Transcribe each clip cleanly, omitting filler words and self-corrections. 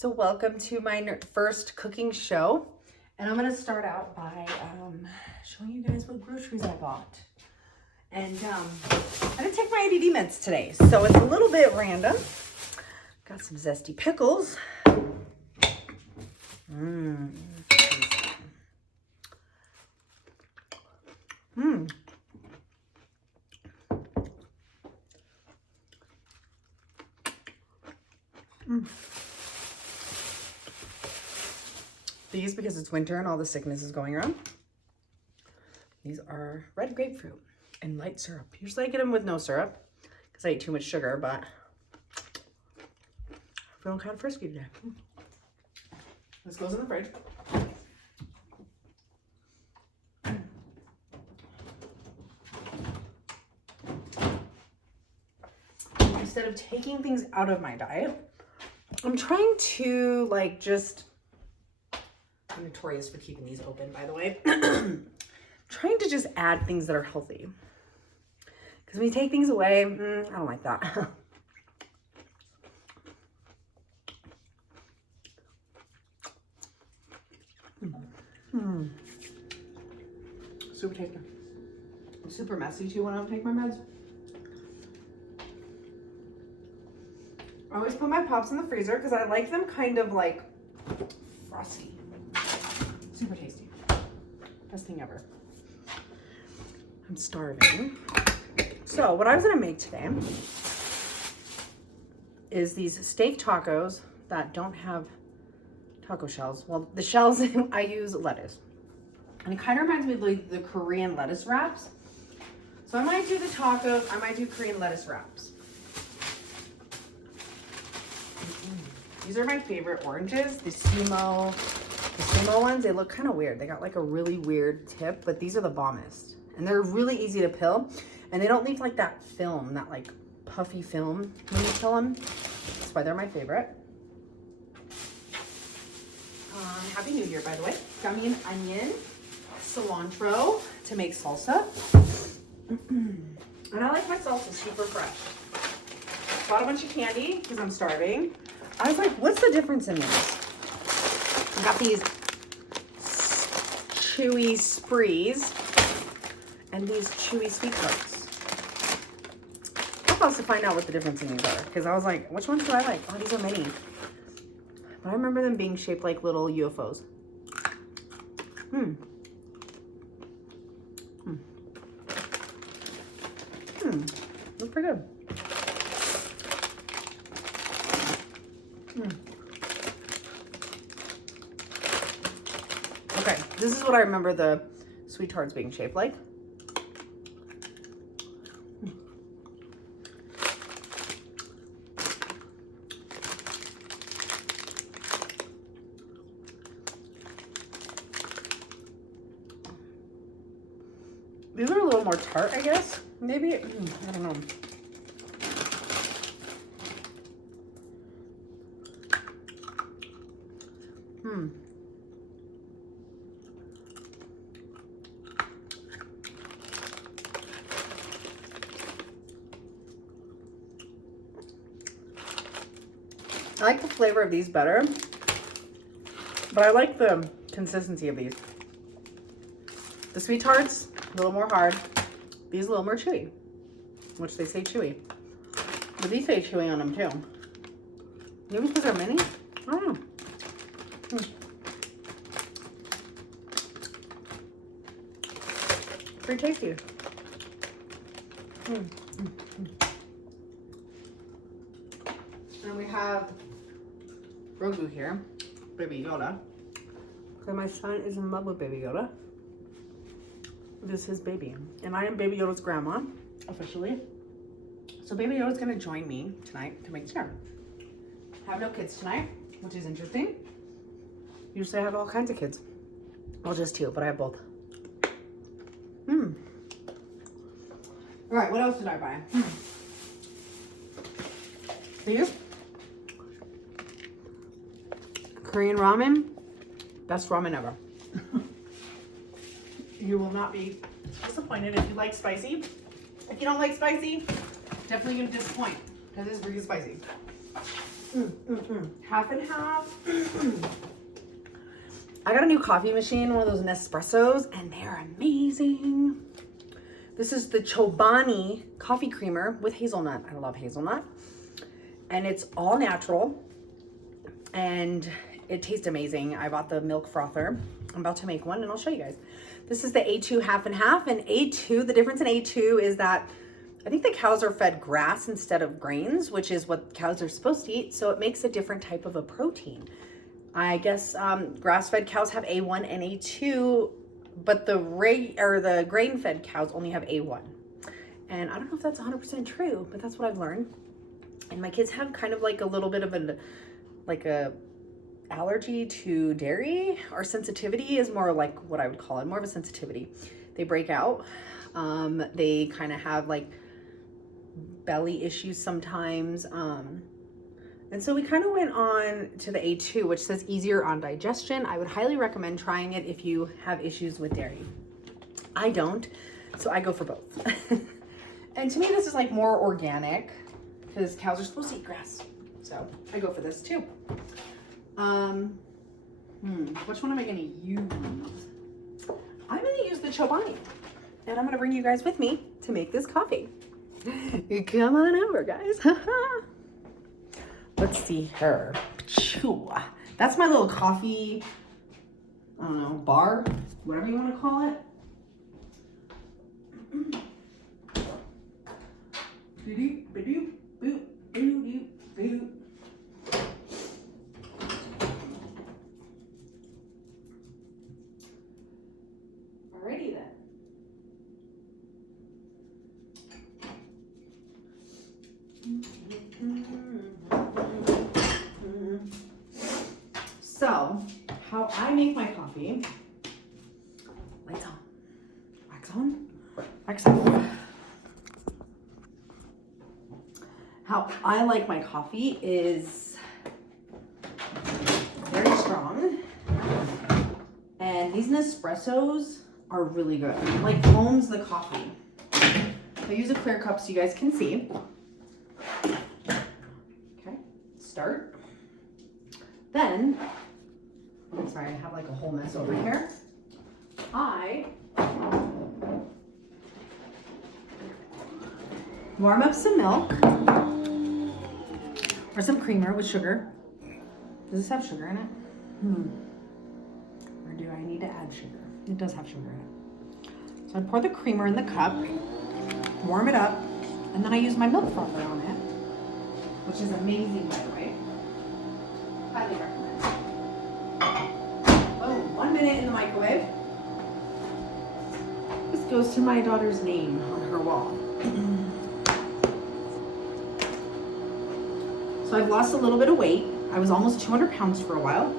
So welcome to my first cooking show. And I'm gonna start out by showing you guys what groceries I bought. And I'm gonna take my ADD meds today. So it's a little bit random. Got some zesty pickles. Mmm. Mmm. Mmm. These, because it's winter and all the sickness is going around. These are red grapefruit and light syrup. Usually I get them with no syrup because I ate too much sugar, but I'm feeling kind of frisky today. This goes in the fridge. Instead of taking things out of my diet, I'm trying to I'm notorious for keeping these open, by the way. Trying to just add things that are healthy. Because when you take things away, I don't like that. Super tasty. I'm super messy too when I take my meds. I always put my pops in the freezer because I like them kind of like frosty. Super tasty. Best thing ever. I'm starving. So what I was gonna make today is these steak tacos that don't have taco shells. Well, the shells, I use lettuce. And it kind of reminds me of like the Korean lettuce wraps. So I might do the tacos, I might do Korean lettuce wraps. These are my favorite oranges, the Simo ones. They look kind of weird. They got like a really weird tip, but these are the bombest. And they're really easy to peel. And they don't leave like that film, that like puffy film when you peel them. That's why they're my favorite. Happy New Year, by the way. Got me an onion, cilantro to make salsa. And I like my salsa super fresh. Bought a bunch of candy because I'm starving. I was like, what's the difference in these? I got these chewy sprees and these chewy sweet tarts. I'm supposed to find out what the difference in these are because I was like, which ones do I like? Oh, these are mini. But I remember them being shaped like little UFOs. That's pretty good. Okay, this is what I remember the sweet tarts being shaped like. These are a little more tart, I guess. Maybe, I don't know. I like the flavor of these better, but I like the consistency of these. The sweet tarts, a little more hard. These a little more chewy, which they say chewy. But these say chewy on them too. Maybe because they're mini? I don't know. Pretty tasty. And we have Grogu here, Baby Yoda. Because my son is in love with Baby Yoda. This is his baby. And I am Baby Yoda's grandma, officially. So Baby Yoda's gonna join me tonight to make dinner. I have no kids tonight, which is interesting. Usually I have all kinds of kids. Well, just two, but I have both. All right, what else did I buy? These Korean ramen, best ramen ever. You will not be disappointed if you like spicy. If you don't like spicy, definitely gonna disappoint because it's really spicy. Half and half. I got a new coffee machine, one of those Nespressos, and they're amazing. This is the Chobani coffee creamer with hazelnut. I love hazelnut. And it's all natural and it tastes amazing. I bought the milk frother. I'm about to make one and I'll show you guys. This is the A2 half and half, and A2, the difference in A2 is that I think the cows are fed grass instead of grains, which is what cows are supposed to eat. So it makes a different type of a protein. I guess grass-fed cows have A1 and A2, but the grain-fed cows only have A1. And I don't know if that's 100% true, but that's what I've learned. And my kids have kind of like a little bit of a allergy to dairy, or sensitivity is more like what I would call it, more of a sensitivity. They break out. They kind of have like belly issues sometimes. And so we kind of went on to the A2, which says easier on digestion. I would highly recommend trying it if you have issues with dairy. I don't, so I go for both. And to me, this is like more organic because cows are supposed to eat grass. So I go for this too. Which one am I gonna use? I'm gonna use the Chobani, and I'm gonna bring you guys with me to make this coffee. Come on over, guys. Let's see her. That's my little coffee, I don't know, bar, whatever you want to call it. Alrighty then. So, how I make my coffee, lights on, wax on, wax off. How I like my coffee is very strong, and these Nespressos are really good. Like foams the coffee. I use a clear cup so you guys can see. Okay, start. Then, I'm sorry, I have like a whole mess over here. I warm up some milk or some creamer with sugar. Does this have sugar in it? Or do I need to add sugar? It does have sugar in it. So I pour the creamer in the cup, warm it up, and then I use my milk frother on it, which is amazing, by the way. Highly recommend. Oh, 1 minute in the microwave. This goes to my daughter's name on her wall. So I've lost a little bit of weight. I was almost 200 pounds for a while.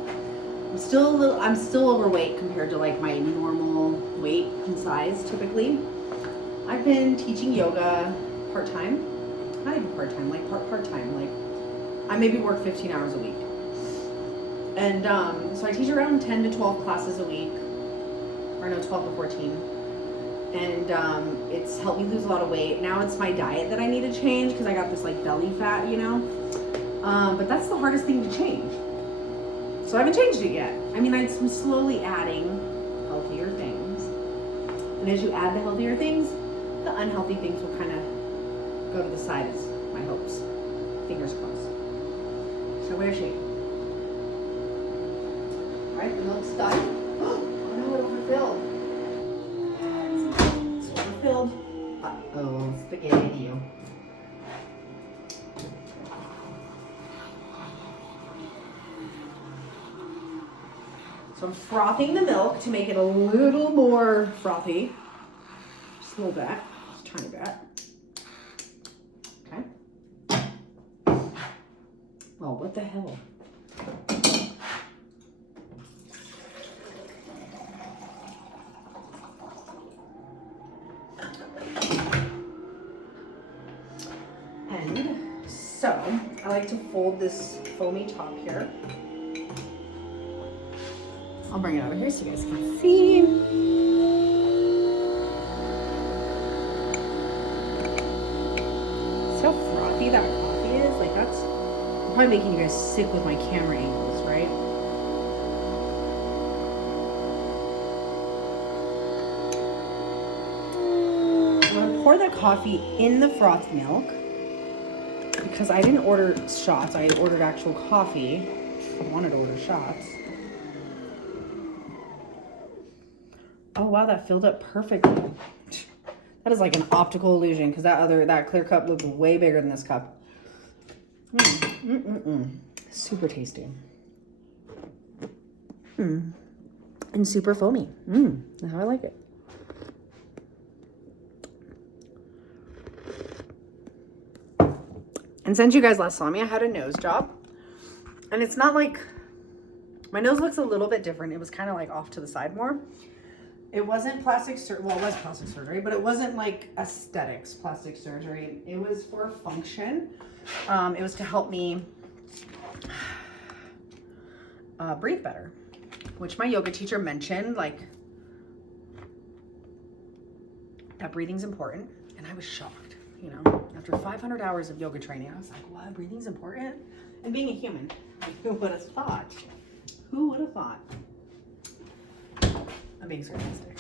I'm still overweight compared to like my normal weight and size typically. I've been teaching yoga part-time. Not even part-time, like part-time. Like I maybe work 15 hours a week. And so I teach around 10 to 12 classes a week, or no, 12 to 14. And it's helped me lose a lot of weight. Now it's my diet that I need to change because I got this like belly fat, you know. But that's the hardest thing to change. So I haven't changed it yet. I mean, I'm slowly adding healthier things. And as you add the healthier things, the unhealthy things will kind of go to the side, is my hopes. Fingers crossed. So where's she? Alright, the milk's done. Oh no, it overfilled. It's overfilled. Uh-oh, spaghetti. So I'm frothing the milk to make it a little more frothy. Just a little bit, just a tiny bit. Okay. Well, what the hell? And so I like to fold this foamy top here. I'll bring it over here so you guys can see. So frothy that coffee is. Like that's I'm probably making you guys sick with my camera angles, right? I'm gonna pour the coffee in the froth milk because I didn't order shots. I ordered actual coffee. I wanted to order shots. Oh wow, that filled up perfectly. That is like an optical illusion because that clear cup looked way bigger than this cup. Super tasty. And super foamy. That's how I like it. And since you guys last saw me, I had a nose job. And it's not like, my nose looks a little bit different. It was kind of like off to the side more. It wasn't plastic surgery. Well, it was plastic surgery, but it wasn't like aesthetics plastic surgery. It was for function. It was to help me breathe better, which my yoga teacher mentioned, like, that breathing's important. And I was shocked, you know, after 500 hours of yoga training, I was like, what, breathing's important? And being a human, like, who would have thought? Who would have thought? I'm being sarcastic.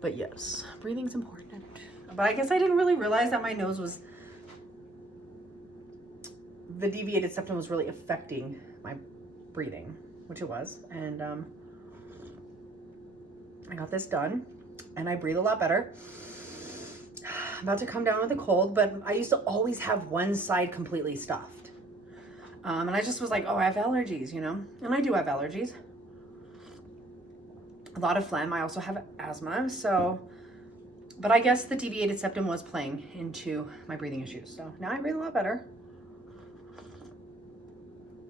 But yes, breathing's important. But I guess I didn't really realize that my nose was, the deviated septum was really affecting my breathing, which it was. And I got this done and I breathe a lot better. I'm about to come down with a cold, but I used to always have one side completely stuffed. And I just was like, oh, I have allergies, you know? And I do have allergies. A lot of phlegm. I also have asthma. So, but I guess the deviated septum was playing into my breathing issues. So now I breathe a lot better.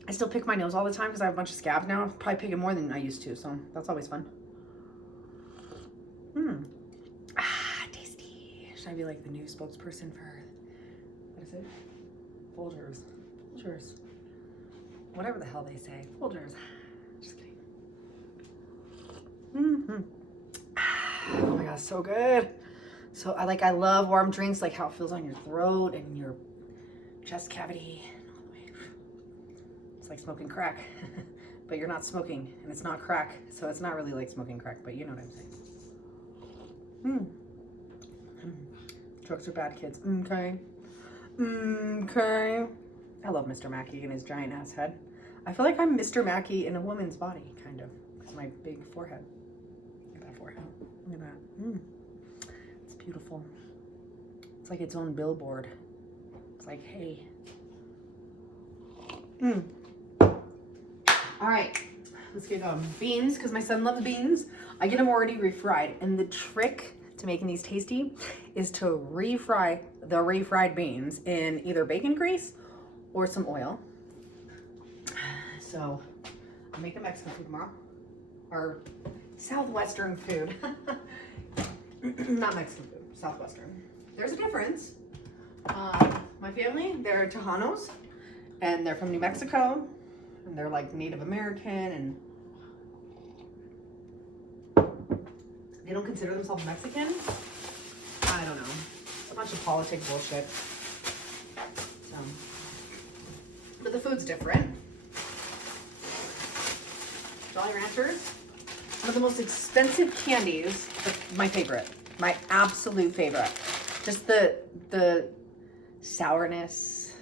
I still pick my nose all the time because I have a bunch of scabs now. I'm probably picking more than I used to. So that's always fun. Tasty. Should I be like the new spokesperson for, what is it? Folgers. Folgers. Whatever the hell they say. Folgers. Just kidding. Oh my god, so good. So I love warm drinks, like how it feels on your throat and your chest cavity. It's like smoking crack, but you're not smoking and it's not crack. So it's not really like smoking crack, but you know what I'm saying. Drugs are bad, kids. Okay. Okay. I love Mr. Mackey and his giant ass head. I feel like I'm Mr. Mackey in a woman's body, kind of, because of my big forehead. Look at that forehead. Look at that. It's beautiful. It's like its own billboard. It's like, hey. All right, let's get going. Beans, because my son loves beans. I get them already refried, and the trick to making these tasty is to refry the refried beans in either bacon grease or some oil. So I'll make a Mexican food tomorrow, or Southwestern food. Not Mexican food, Southwestern. There's a difference. My family, they're Tejanos, and they're from New Mexico, and they're like Native American, and they don't consider themselves Mexican. I don't know. It's a bunch of politic bullshit. So, but the food's different. Jolly Ranchers, one of the most expensive candies, but my favorite, my absolute favorite. Just the sourness,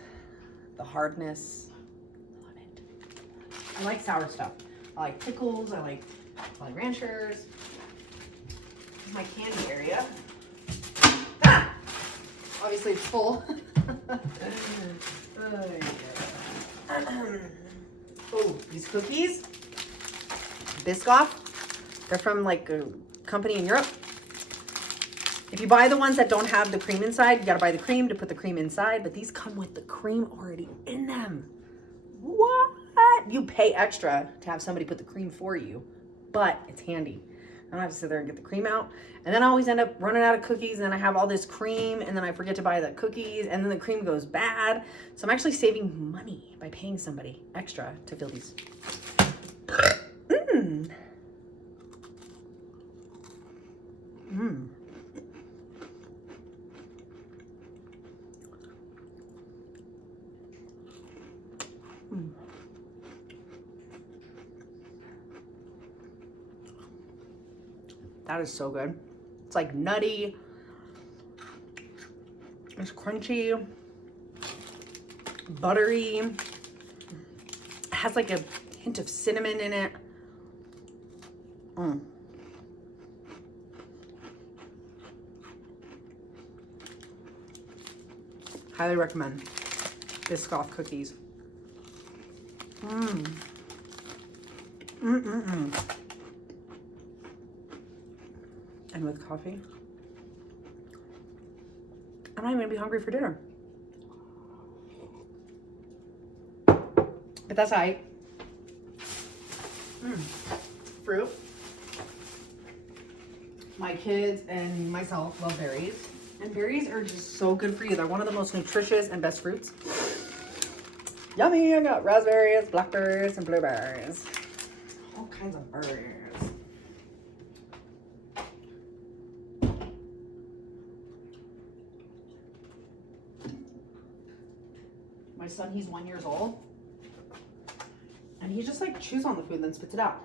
the hardness. I love it. I like sour stuff. I like pickles. I like Jolly Ranchers. This is my candy area. Ah! Obviously it's full. Oh, these cookies. Biscoff. They're from like a company in Europe. If you buy the ones that don't have the cream inside, you gotta buy the cream to put the cream inside, but these come with the cream already in them. What? You pay extra to have somebody put the cream for you, but it's handy. I don't have to sit there and get the cream out. And then I always end up running out of cookies, and then I have all this cream, and then I forget to buy the cookies, and then the cream goes bad. So I'm actually saving money by paying somebody extra to fill these. That is so good. It's like nutty. It's crunchy. Buttery. It has like a hint of cinnamon in it. Highly recommend Biscoff cookies. And with coffee, I'm not even gonna be hungry for dinner. But that's all right. Fruit. My kids and myself love berries. And berries are just so good for you. They're one of the most nutritious and best fruits. Yummy, I got raspberries, blackberries, and blueberries. All kinds of berries. My son, he's 1 year old. And he just like chews on the food and then spits it out.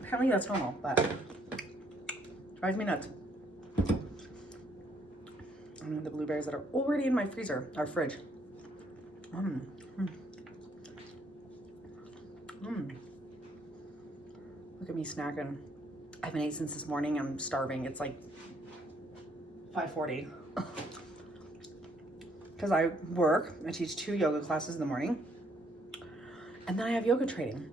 Apparently that's normal, but drives me nuts. And the blueberries that are already in my freezer, our fridge. Look at me snacking. I haven't ate since this morning. I'm starving. It's like 5:40. Because I work. I teach 2 yoga classes in the morning. And then I have yoga training.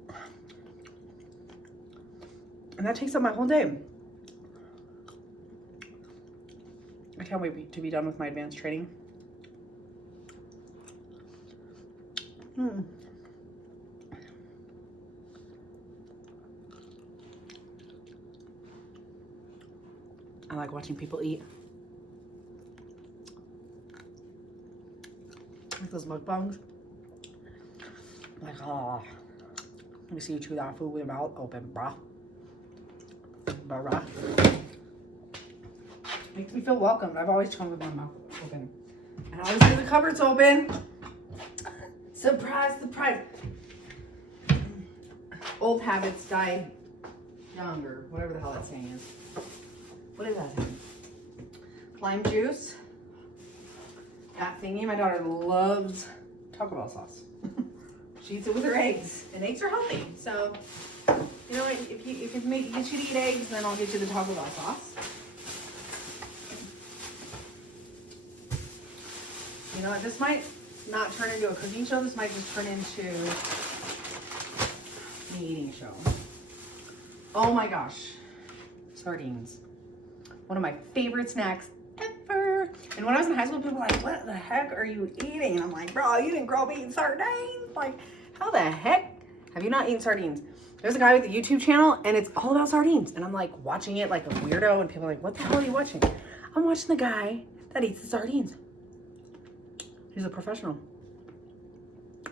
And that takes up my whole day. I can't wait to be done with my advanced training. I like watching people eat. Like those mukbangs. Like, oh. Let me see you chew that food with your mouth open, bruh. Bruh. Makes me feel welcomed. I've always chewed with my mouth open. And I always leave the cupboards open. Surprise, surprise. Old habits die young, or whatever the hell that saying is. What is that saying? Lime juice. That thingy, my daughter loves Taco Bell sauce. She eats it with her eggs, and eggs are healthy. So, you know what? If you get you to eat eggs, then I'll get you the Taco Bell sauce. You know what? This might not turn into a cooking show. This might just turn into an eating show. Oh my gosh, sardines. One of my favorite snacks ever. And when I was in high school, people were like, what the heck are you eating? And I'm like, bro, you didn't grow up eating sardines? Like, how the heck have you not eaten sardines? There's a guy with a YouTube channel, and it's all about sardines. And I'm like watching it like a weirdo, and people are like, what the hell are you watching? I'm watching the guy that eats the sardines. He's a professional.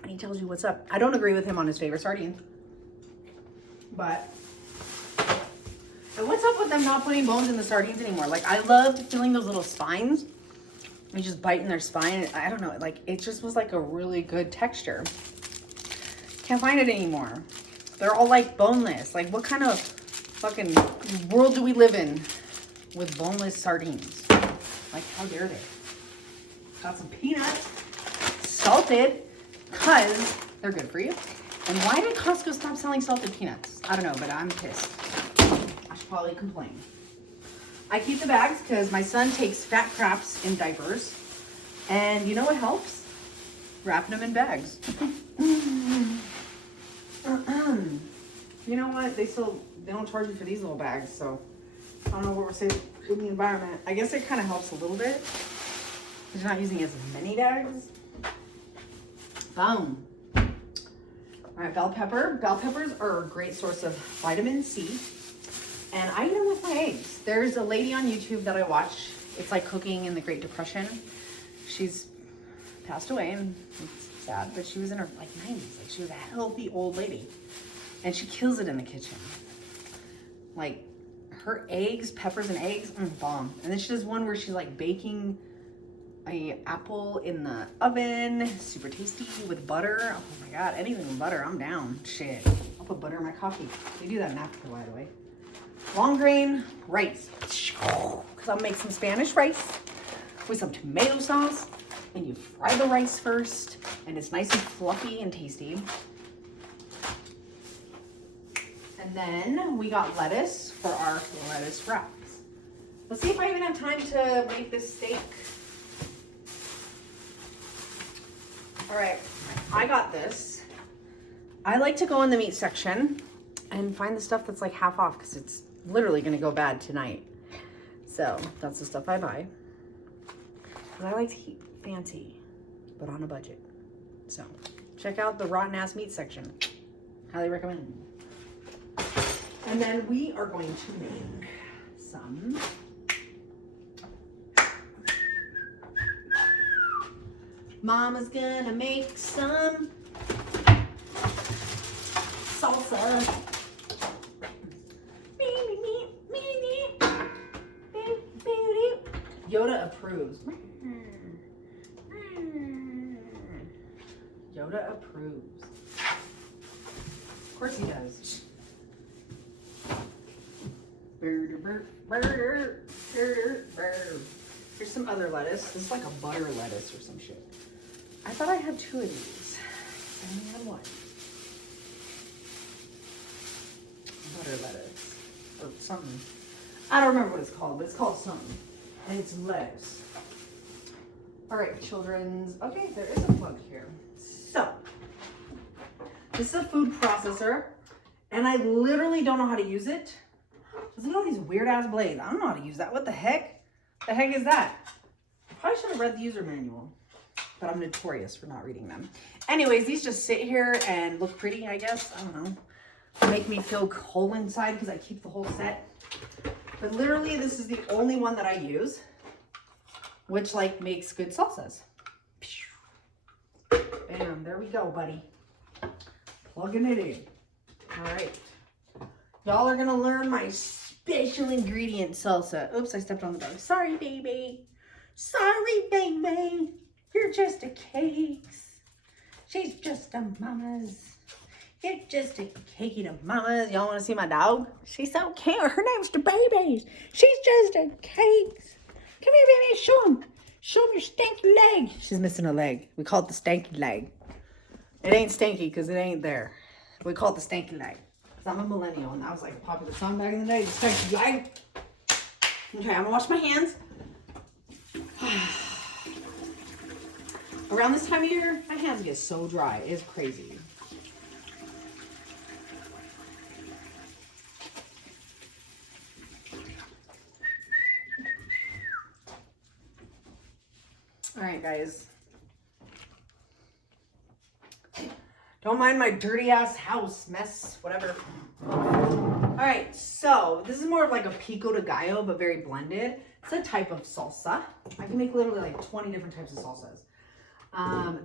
And he tells you what's up. I don't agree with him on his favorite sardines. But what's up with them not putting bones in the sardines anymore? Like, I loved feeling those little spines. You just bite in their spine. I don't know. Like, it just was like a really good texture. Can't find it anymore. They're all like boneless. Like, what kind of fucking world do we live in with boneless sardines? Like, how dare they? Got some peanuts, salted, because they're good for you. And why did Costco stop selling salted peanuts? I don't know, but I'm pissed. I should probably complain. I keep the bags because my son takes fat craps in diapers. And you know what helps? Wrapping them in bags. You know what? They don't charge you for these little bags, so I don't know what we're saying in the environment. I guess it kind of helps a little bit. Because you're not using as many bags. Boom. All right, bell pepper. Bell peppers are a great source of vitamin C. And I eat them with my eggs. There's a lady on YouTube that I watch. It's like cooking in the Great Depression. She's passed away, and it's sad, but she was in her like 90s. Like, she was a healthy old lady. And she kills it in the kitchen. Like, her eggs, peppers and eggs, bomb. And then she does one where she's like baking a apple in the oven, super tasty with butter. Oh my God, anything with butter, I'm down. Shit, I'll put butter in my coffee. They do that in Africa, by the way. Long grain rice, because I'll make some Spanish rice with some tomato sauce, and you fry the rice first, and it's nice and fluffy and tasty. And then we got lettuce for our lettuce wraps. Let's see if I even have time to make this steak. All right, I got this. I like to go in the meat section and find the stuff that's like half off because it's literally gonna go bad tonight. So that's the stuff I buy. But I like to eat fancy, but on a budget. So check out the rotten ass meat section. Highly recommend. And then we are going to make some Mama's gonna make some salsa. Yoda approves. Yoda approves. Of course he does. Here's some other lettuce. This is like a butter lettuce or some shit. I thought I had 2 of these. I only had 1. Butter lettuce. Or something. I don't remember what it's called, but it's called something. And it's lettuce. Alright, children's. Okay, there is a plug here. So, this is a food processor. And I literally don't know how to use it. Just look at all these weird ass blades. I don't know how to use that. What the heck? The heck is that? I probably should have read the user manual. But I'm notorious for not reading them. Anyways, these just sit here and look pretty, I guess. I don't know. Make me feel cold inside because I keep the whole set. But literally, this is the only one that I use, which like makes good salsas. Bam, there we go, buddy. Plugging it in. All right. Y'all are gonna learn my special ingredient salsa. Oops, I stepped on the dog. Sorry, baby. Sorry, baby. You're just a cakes. She's just a mama's. You're just a cakey to mamas. Y'all want to see my dog? She's so cute. Her name's the babies. She's just a cakes. Come here, baby. Show him. Show him your stanky leg. She's missing a leg. We call it the stanky leg. It ain't stanky because it ain't there. We call it the stanky leg. Because I'm a millennial and that was like a popular song back in the day. The stanky leg. Okay, I'm going to wash my hands. Around this time of year, my hands get so dry. It's crazy. All right, guys. Don't mind my dirty ass house mess, whatever. All right, so this is more of like a pico de gallo, but very blended. It's a type of salsa. I can make literally like 20 different types of salsas.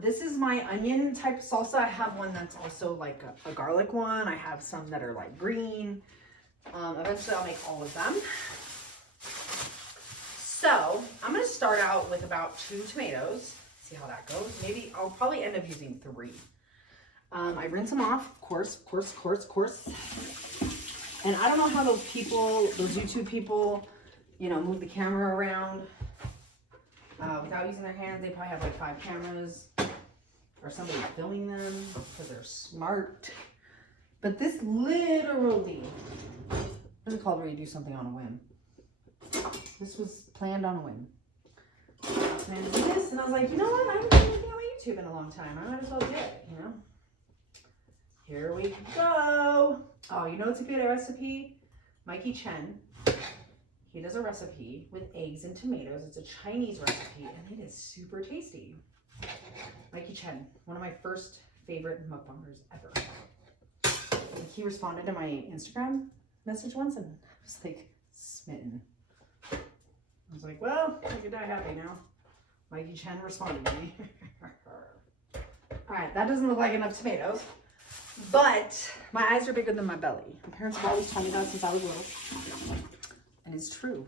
This is my onion type salsa. I have one that's also like a garlic one. I have some that are like green. Eventually I'll make all of them. So I'm going to start out with about 2 tomatoes. See how that goes. Maybe I'll probably end up using 3. I rinse them off, of course. And I don't know how those YouTube people, you know, move the camera around without using their hands. They probably have like 5 cameras or somebody filming them because they're smart. But this literally, what's it called where you do something on a whim? This was planned on a whim. I was planning to do this, and I was like, you know what? I haven't done anything on YouTube in a long time. I might as well do it, you know? Here we go. Oh, you know what's a good recipe? Mikey Chen. He does a recipe with eggs and tomatoes. It's a Chinese recipe, and it is super tasty. Mikey Chen, one of my first favorite mukbangers ever. Like, he responded to my Instagram message once, and I was like smitten. I was like, well, I could die happy now. Mikey Chen responded to me. All right, that doesn't look like enough tomatoes. But my eyes are bigger than my belly. My parents have always told me that since I was little. And it's true.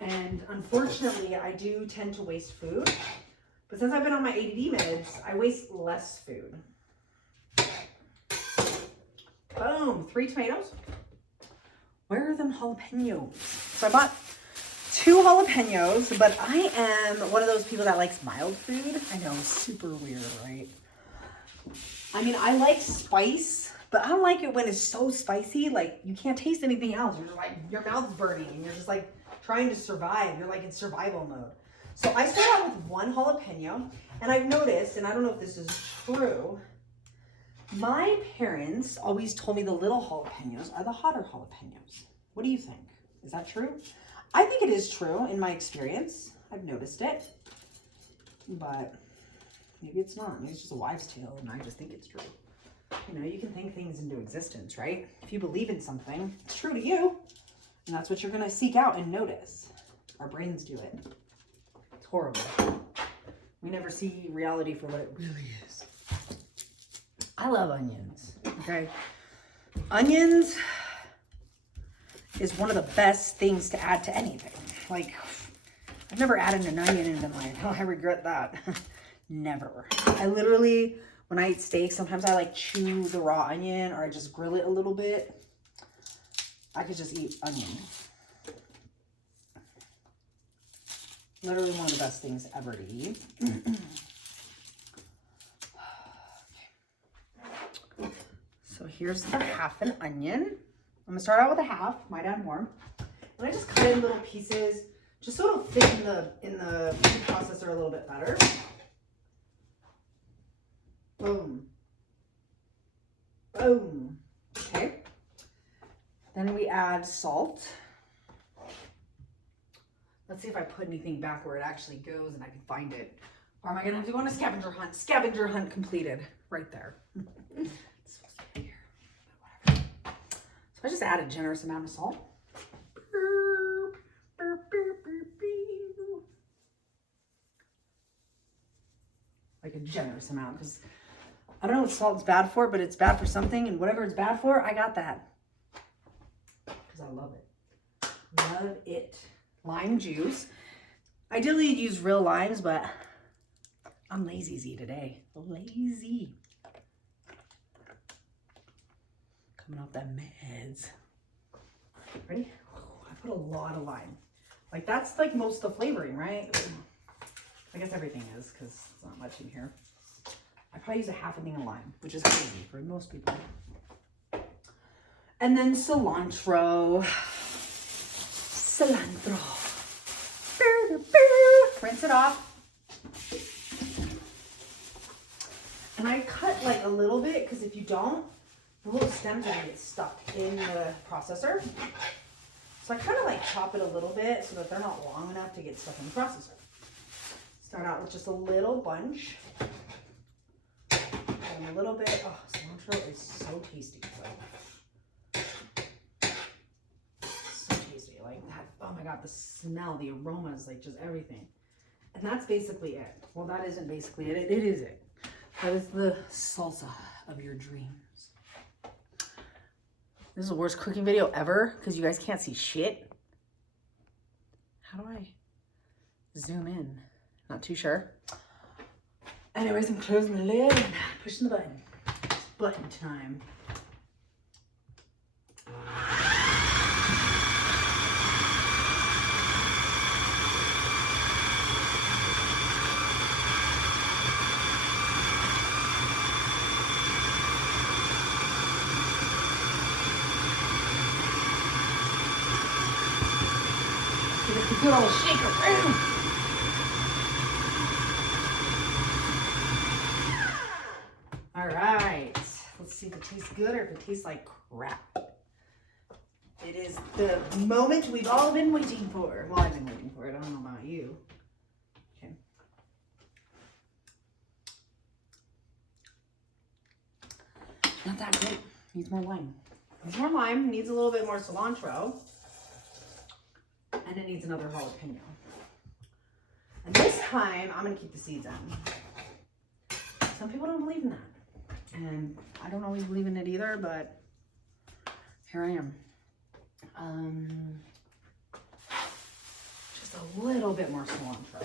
And unfortunately, I do tend to waste food. But since I've been on my ADD meds, I waste less food. Boom, 3 tomatoes. Where are them jalapenos? So I bought 2 jalapenos, but I am one of those people that likes mild food. I know, super weird, right? I mean, I like spice, but I don't like it when it's so spicy, like you can't taste anything else. You're just like, your mouth's burning and you're just like trying to survive. You're like in survival mode. So I start out with 1 jalapeno, and I've noticed, and I don't know if this is true, my parents always told me the little jalapenos are the hotter jalapenos. What do you think? Is that true? I think it is true in my experience. I've noticed it, but maybe it's not. Maybe it's just a wives' tale, and I just think it's true. You know, you can think things into existence, right? If you believe in something, it's true to you, and that's what you're gonna seek out and notice. Our brains do it. It's horrible. We never see reality for what it really is. I love onions, okay? Onions is one of the best things to add to anything. Like, I've never added an onion and been like, oh, I regret that. Never. I literally, when I eat steak, sometimes I like chew the raw onion or I just grill it a little bit. I could just eat onion. Literally one of the best things ever to eat. So here's the half an onion. I'm gonna start out with a half, might add more. And I just cut it in little pieces, just so it'll fit in the food processor a little bit better. Boom. Boom. Okay. Then we add salt. Let's see if I put anything back where it actually goes and I can find it. Or am I gonna have to go on a scavenger hunt? Scavenger hunt completed. Right there. It's supposed to be here. But whatever. So I just add a generous amount of salt. Like a generous amount, because I don't know what salt's bad for, but it's bad for something, and whatever it's bad for, I got that. Because I love it. Love it. Lime juice. Ideally you'd use real limes, but I'm lazy today. Lazy. Coming off that meds. Ready? I put a lot of lime. Like that's like most of the flavoring, right? I guess everything is because it's not much in here. I probably use a half a thing of lime, which is crazy for most people. And then cilantro. Cilantro. Rinse it off. And I cut like a little bit because if you don't, the little stems are gonna get stuck in the processor. So I kind of like chop it a little bit so that they're not long enough to get stuck in the processor. Start out with just a little bunch. And a little bit. Oh, cilantro is so tasty. So tasty. Like that. Oh my God, the smell, the aromas, like just everything. And that's basically it. Well, that isn't basically it. It is it. That is the salsa of your dreams. This is the worst cooking video ever because you guys can't see shit. How do I zoom in? Not too sure. Anyways, I'm closing the lid and pushing the button. It's button time. Give it a good old shake around. All right, let's see if it tastes good or if it tastes like crap. It is the moment we've all been waiting for. Well, I've been waiting for it. I don't know about you. Okay. Not that great. Needs more lime. Needs more lime. Needs a little bit more cilantro. And it needs another jalapeno. And this time, I'm going to keep the seeds in. Some people don't believe in that. And I don't always believe in it either, but here I am. a little bit more cilantro.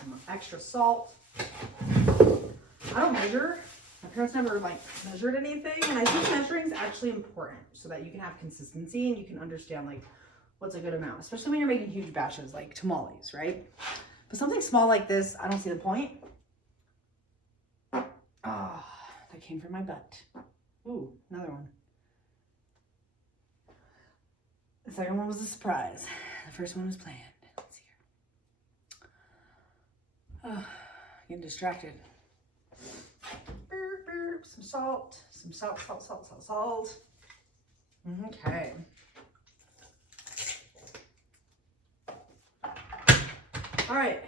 Some extra salt. I don't measure. My parents never like measured anything, and I think measuring is actually important so that you can have consistency and you can understand like what's a good amount, especially when you're making huge batches like tamales, right? But something small like this, I don't see the point. Ah, that came from my butt. Ooh, another one. The second one was a surprise. The first one was planned. Let's see here. Oh, getting distracted. Some salt, salt. Okay. All right.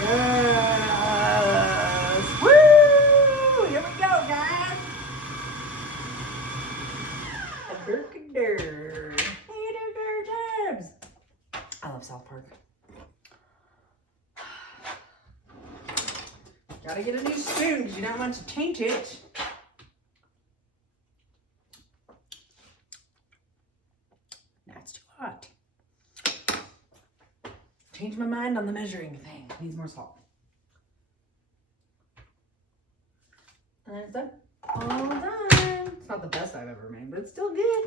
Yes. Woo! Here we go, guys. Durkadur. Hey, Durkadur. I love South Park. Gotta get a new spoon because you don't want to change it. That's too hot. Change my mind on the measuring thing. Needs more salt. And then it's done. All done. It's not the best I've ever made, but it's still good.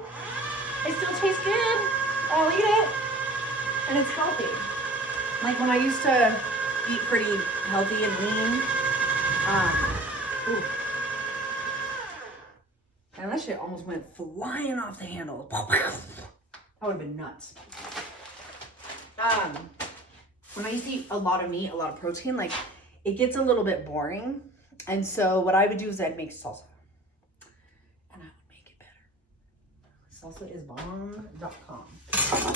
It still tastes good. I'll eat it. And it's healthy. Like when I used to eat pretty healthy and lean. And that shit almost went flying off the handle. That would have been nuts. When I used to eat a lot of meat, a lot of protein, like it gets a little bit boring. And so what I would do is I'd make salsa. And I would make it better. Salsaisbomb.com.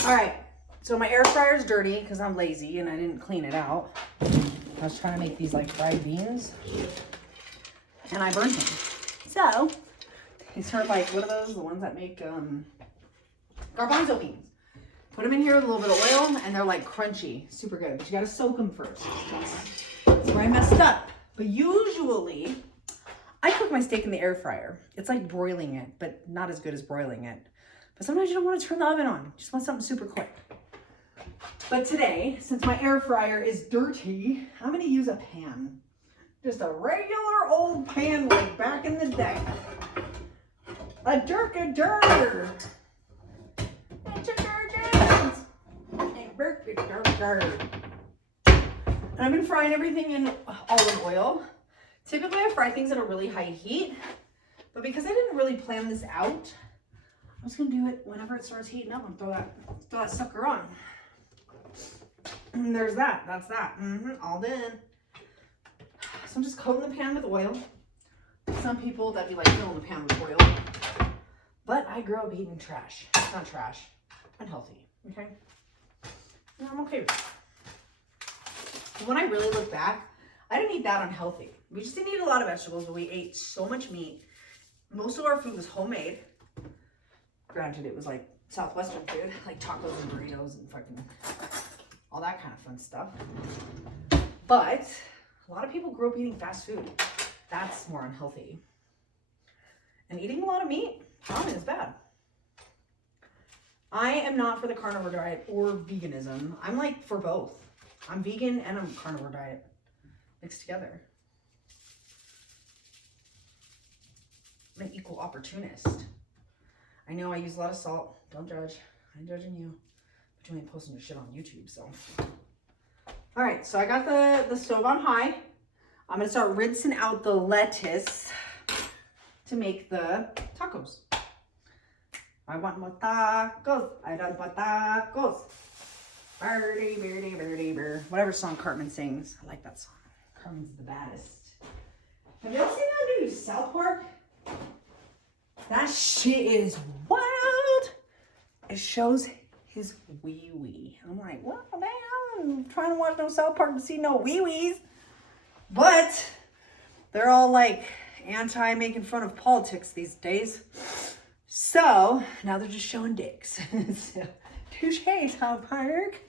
All right. So my air fryer is dirty because I'm lazy and I didn't clean it out. I was trying to make these like fried beans. And I burned them. So these are like, what are those? The ones that make garbanzo beans. Put them in here with a little bit of oil and they're like crunchy. Super good. But you got to soak them first. That's where I messed up. But usually, I cook my steak in the air fryer. It's like broiling it, but not as good as broiling it. But sometimes you don't want to turn the oven on. You just want something super quick. But today, since my air fryer is dirty, I'm going to use a pan. Just a regular old pan like back in the day. A Durkadur. And I've been frying everything in olive oil. Typically I fry things at a really high heat, but because I didn't really plan this out, I'm just gonna do it whenever it starts heating up and throw that sucker on. And there's that, that's that, all done. So I'm just coating the pan with oil. Some people that'd be like filling the pan with oil, but I grew up eating trash, not trash, unhealthy, okay? And I'm okay with that. When I really look back, I didn't eat that unhealthy. We just didn't eat a lot of vegetables, but we ate so much meat. Most of our food was homemade. Granted, it was like Southwestern food, like tacos and burritos and fucking all that kind of fun stuff. But a lot of people grew up eating fast food. That's more unhealthy. And eating a lot of meat, is bad. I am not for the carnivore diet or veganism. I'm like for both. I'm vegan and I'm carnivore diet mixed together. I'm an equal opportunist. I know I use a lot of salt. Don't judge. I'm judging you. But you ain't posting your shit on YouTube, so. All right, so I got the stove on high. I'm gonna start rinsing out the lettuce to make the tacos. I want more tacos. I don't want tacos. Birdie, birdie, birdie, bird. Whatever song Cartman sings. I like that song. Cartman's the baddest. Have y'all seen that new South Park? That shit is wild. It shows his wee-wee. I'm like, well, damn, I'm trying to watch no South Park to see no wee-wees. But they're all like anti-making fun of politics these days. So now they're just showing dicks. So, touche, South Park.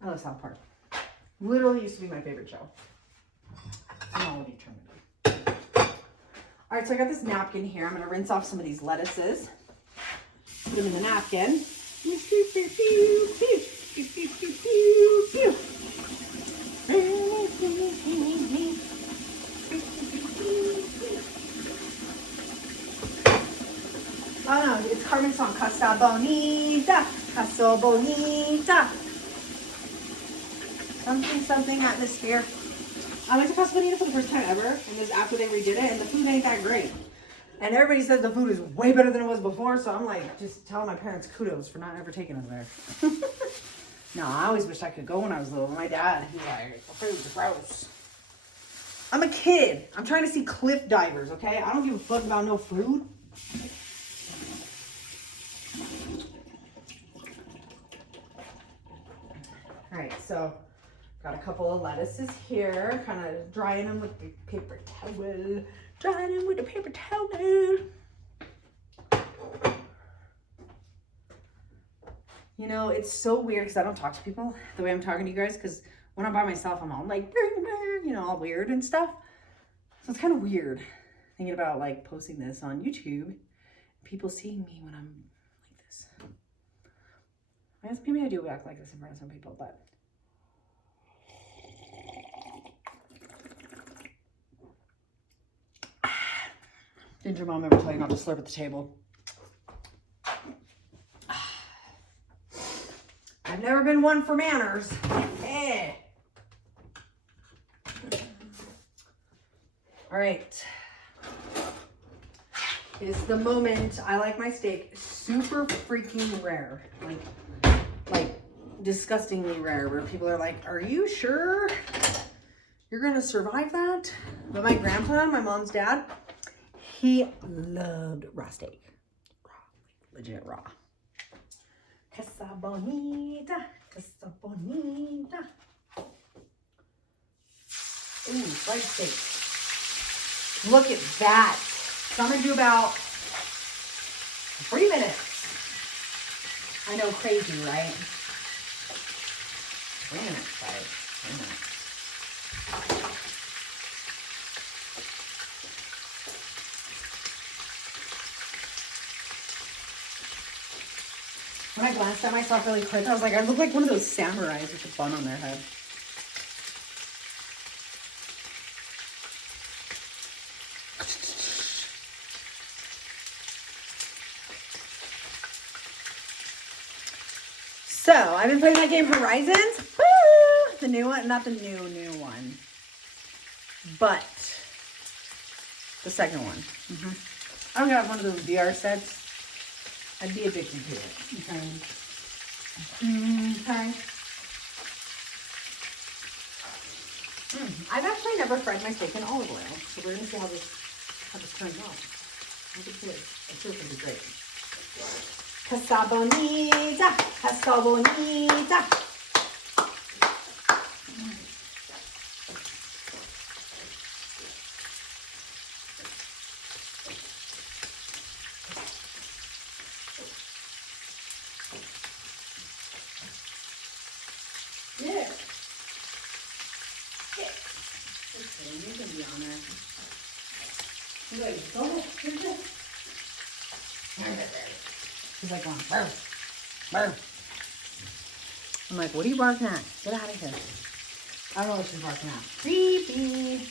I love South Park. Literally used to be my favorite show. I'm all determined. All right, so I got this napkin here. I'm gonna rinse off some of these lettuces. Put them in the napkin. Oh no, it's Carmen's song, Casa Bonita, Casa Bonita. Something atmosphere. I went to Casa Bonita for the first time ever, and this is after they redid it, and the food ain't that great. And everybody says the food is way better than it was before, so I'm like, just telling my parents kudos for not ever taking them there. No, I always wished I could go when I was little. My dad, he's like, the food's gross. I'm a kid. I'm trying to see cliff divers, okay? I don't give a fuck about no food. All right, so got a couple of lettuces here, kind of drying them with the paper towel. Drying them with the paper towel. You know, it's so weird because I don't talk to people the way I'm talking to you guys, because when I'm by myself, I'm all like, you know, all weird and stuff. So it's kind of weird thinking about like posting this on YouTube, people seeing me when I'm like this. I guess maybe I do act like this in front of some people, but didn't your mom ever tell you not to slurp at the table? I've never been one for manners. Eh. All right. It's the moment I like my steak super freaking rare. Like disgustingly rare, where people are like, are you sure you're gonna survive that? But my grandpa, my mom's dad, he loved raw steak. Raw, like legit raw. Casa bonita, casa bonita. Ooh, fried steak. Look at that. So I'm gonna do about 3 minutes. I know, crazy, right? 3 minutes, guys. 3 minutes. When I glanced at myself really quick, I was like, I look like one of those samurais with a bun on their head. So, I've been playing that game Horizons. Woo! The new one, not the new one, but the second one. I don't got one of those VR sets. I'd be addicted to it. Okay. Okay. I've actually never fried my steak in olive oil, so we're gonna see how this turns out. I think it's gonna be great. Casa bonita, casa bonita. Yeah. Okay, you can be on there. He's like, go ahead, here's this. He's like going, barf, barf. I'm like, what are you barking at? Get out of here. I don't know what she's barking at. Creepy.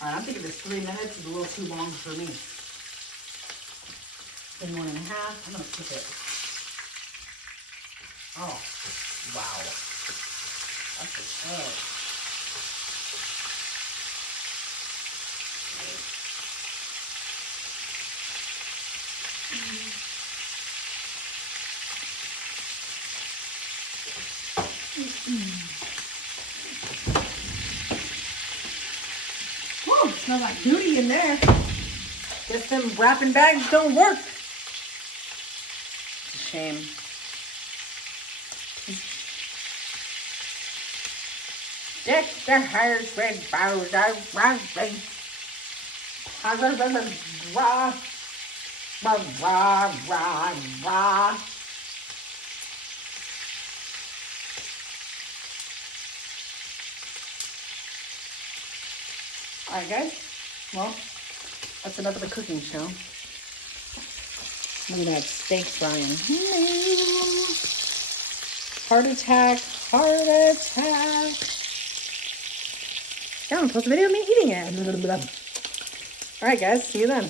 All right, I'm thinking this 3 minutes is a little too long for me. Then 1.5. I'm going to cook it. Oh, wow. That's what's up. Whoa, smells like duty in there. Guess them wrapping bags don't work. It's a shame. Deck the hairs red bows are rising. Rah, rah, rah, rah, rah. Alright, guys. Well, that's enough of the cooking show. Look at that steak frying. Heart attack. Heart attack. Yeah, I'm gonna post a video of me eating it. Alright, guys. See you then.